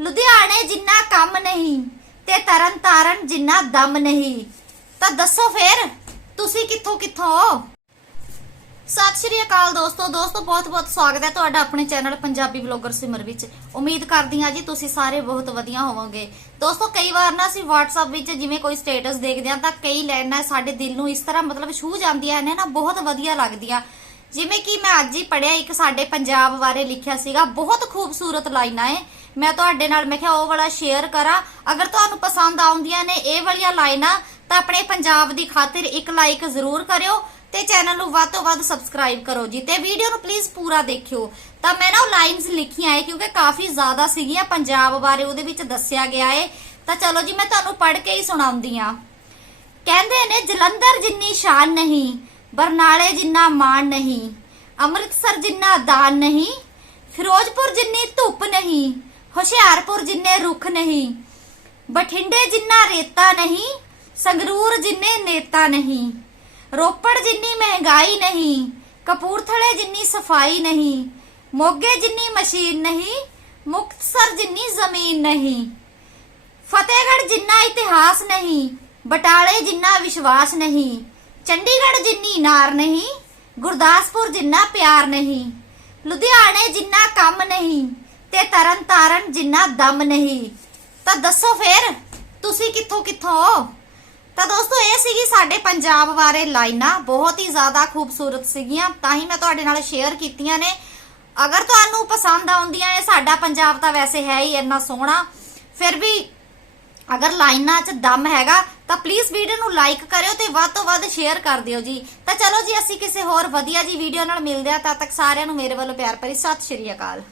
ਲੁਧਿਆਣੇ ਜਿੰਨਾ ਕੰਮ ਨਹੀਂ ਤੇ ਤਰਨ ਤਾਰਨ ਜਿੰਨਾ ਦਮ ਨਹੀਂ। ਤਾਂ ਦੱਸੋ ਫੇਰ, ਤੁਸੀਂ ਕਿੱਥੋਂ ਕਿੱਥੋਂ ਸਤਿ ਸ਼੍ਰੀ ਅਕਾਲ ਦੋਸਤੋ ਦੋਸਤੋ ਬਹੁਤ ਬਹੁਤ ਸਵਾਗਤ ਹੈ ਤੁਹਾਡਾ ਆਪਣੇ ਚੈਨਲ ਪੰਜਾਬੀ ਬਲੌਗਰ ਸਿਮਰ ਵਿੱਚ। ਉਮੀਦ ਕਰਦੀ ਹਾਂ ਜੀ ਤੁਸੀਂ ਸਾਰੇ ਬਹੁਤ ਵਧੀਆ ਹੋਵੋਗੇ। ਦੋਸਤੋ ਕਈ ਵਾਰ ਨਾ ਅਸੀਂ WhatsApp ਵਿੱਚ ਜਿਵੇਂ ਕੋਈ ਸਟੇਟਸ ਦੇਖਦੇ ਹਾਂ ਤਾਂ ਕਈ ਲਾਈਨਾਂ ਸਾਡੇ ਦਿਲ ਨੂੰ ਇਸ ਤਰ੍ਹਾਂ ਮਤਲਬ ਛੂਹ ਜਾਂਦੀਆਂ ਨੇ ਨਾ, ਬਹੁਤ ਵਧੀਆ ਲੱਗਦੀਆਂ। ਜਿਵੇਂ ਕਿ ਮੈਂ ਅੱਜ ਹੀ ਪੜਿਆ ਇੱਕ ਸਾਡੇ ਪੰਜਾਬ ਬਾਰੇ ਲਿਖਿਆ ਸੀਗਾ, ਬਹੁਤ ਖੂਬਸੂਰਤ ਲਾਈਨਾਂ ਏ ਮੈਂ ਤੁਹਾਡੇ ਨਾਲ, ਮੈਂ ਕਿਹਾ ਉਹ ਵਾਲਾ ਸ਼ੇਅਰ ਕਰਾਂ। ਅਗਰ ਤੁਹਾਨੂੰ ਪਸੰਦ ਆਉਂਦੀਆਂ ਨੇ ਇਹ ਵਾਲੀਆਂ ਲਾਈਨਾਂ, ਤਾਂ ਆਪਣੇ ਪੰਜਾਬ ਦੀ ਖਾਤਰ ਇੱਕ ਲਾਈਕ ਜ਼ਰੂਰ ਕਰਿਓ ਤੇ ਚੈਨਲ ਨੂੰ ਵੱਧ ਤੋਂ ਵੱਧ ਸਬਸਕ੍ਰਾਈਬ ਕਰੋ ਜੀ। ਤੇ ਵੀਡੀਓ ਨੂੰ ਪਲੀਜ਼ ਪੂਰਾ ਦੇਖਿਓ। ਤਾਂ ਮੈਂ ਨਾ ਉਹ ਲਾਈਨਸ ਲਿਖੀਆਂ ਏ ਕਿਉਂਕਿ ਕਾਫੀ ਜ਼ਿਆਦਾ ਸੀਗੀਆਂ ਪੰਜਾਬ ਬਾਰੇ, ਉਹਦੇ ਵਿੱਚ ਦੱਸਿਆ ਗਿਆ ਹੈ ਤਾਂ ਚਲੋ ਜੀ, ਮੈਂ ਤੁਹਾਨੂੰ ਪੜ੍ਹ ਕੇ ਹੀ ਸੁਣਾਉਂਦੀ ਆ ਕਹਿੰਦੇ ਨੇ, ਜਲੰਧਰ ਜਿੰਨੀ ਸ਼ਾਨ ਨਹੀਂ ਬਰਨਾਲੇ ਜਿੰਨਾ ਮਾਣ ਨਹੀਂ, ਅੰਮ੍ਰਿਤਸਰ ਜਿੰਨਾ ਦਾਨ ਨਹੀਂ, ਫਿਰੋਜ਼ਪੁਰ ਜਿੰਨੀ ਧੁੱਪ ਨਹੀਂ, ਹੁਸ਼ਿਆਰਪੁਰ ਜਿੰਨੇ ਰੁੱਖ ਨਹੀਂ, ਬਠਿੰਡੇ ਜਿੰਨਾ ਰੇਤਾ ਨਹੀਂ, ਸੰਗਰੂਰ ਜਿੰਨੇ ਨੇਤਾ ਨਹੀਂ, ਰੋਪੜ ਜਿੰਨੀ ਮਹਿੰਗਾਈ ਨਹੀਂ, ਕਪੂਰਥਲੇ ਜਿੰਨੀ ਸਫ਼ਾਈ ਨਹੀਂ, ਮੋਗੇ ਜਿੰਨੀ ਮਸ਼ੀਨ ਨਹੀਂ, ਮੁਕਤਸਰ ਜਿੰਨੀ ਜ਼ਮੀਨ ਨਹੀਂ, ਫਤਿਹਗੜ੍ਹ ਜਿੰਨਾ ਇਤਿਹਾਸ ਨਹੀਂ, ਬਟਾਲੇ ਜਿੰਨਾ ਵਿਸ਼ਵਾਸ ਨਹੀਂ ਚੰਡੀਗੜ੍ਹ ਜਿੰਨੀ ਨਾਰ ਨਹੀਂ, ਗੁਰਦਾਸਪੁਰ ਜਿੰਨਾ ਪਿਆਰ ਨਹੀਂ, ਲੁਧਿਆਣੇ ਜਿੰਨਾ ਕੰਮ ਨਹੀਂ ਤੇ ਤਰਨ ਤਾਰਨ ਜਿੰਨਾ ਦਮ ਨਹੀਂ। ਤਾਂ ਦੱਸੋ ਫੇਰ, ਤੁਸੀਂ ਕਿੱਥੋਂ ਕਿੱਥੋਂ ਹੋ? ਤਾਂ ਦੋਸਤੋ, ਇਹ ਸੀਗੀ ਸਾਡੇ ਪੰਜਾਬ ਬਾਰੇ ਲਾਈਨਾਂ, ਬਹੁਤ ਹੀ ਜ਼ਿਆਦਾ ਖੂਬਸੂਰਤ ਸੀਗੀਆਂ, ਤਾਂ ਹੀ ਮੈਂ ਤੁਹਾਡੇ ਨਾਲ ਸ਼ੇਅਰ ਕੀਤੀਆਂ ਨੇ। ਅਗਰ ਤੁਹਾਨੂੰ ਪਸੰਦ ਆਉਂਦੀਆਂ ਨੇ, ਸਾਡਾ ਪੰਜਾਬ ਤਾਂ ਵੈਸੇ ਹੈ ਹੀ ਇੰਨਾ ਸੋਹਣਾ, ਫਿਰ ਵੀ ਅਗਰ ਲਾਈਨਾਂ 'ਚ ਦਮ ਹੈਗਾ, ਤਾਂ ਪਲੀਜ਼ ਵੀਡੀਓ ਨੂੰ ਲਾਈਕ ਕਰਿਓ ਤੇ ਵੱਧ ਤੋਂ ਵੱਧ ਸ਼ੇਅਰ ਕਰ ਦਿਓ ਜੀ। ਤਾਂ ਚਲੋ ਜੀ, ਅਸੀਂ ਕਿਸੇ ਹੋਰ ਵਧੀਆ ਜੀ ਵੀਡੀਓ ਨਾਲ ਮਿਲਦੇ ਆ ਤਦ ਤੱਕ ਸਾਰਿਆਂ ਨੂੰ ਮੇਰੇ ਵੱਲੋਂ ਪਿਆਰ ਭਰੀ ਸਤਿ ਸ਼੍ਰੀ ਅਕਾਲ।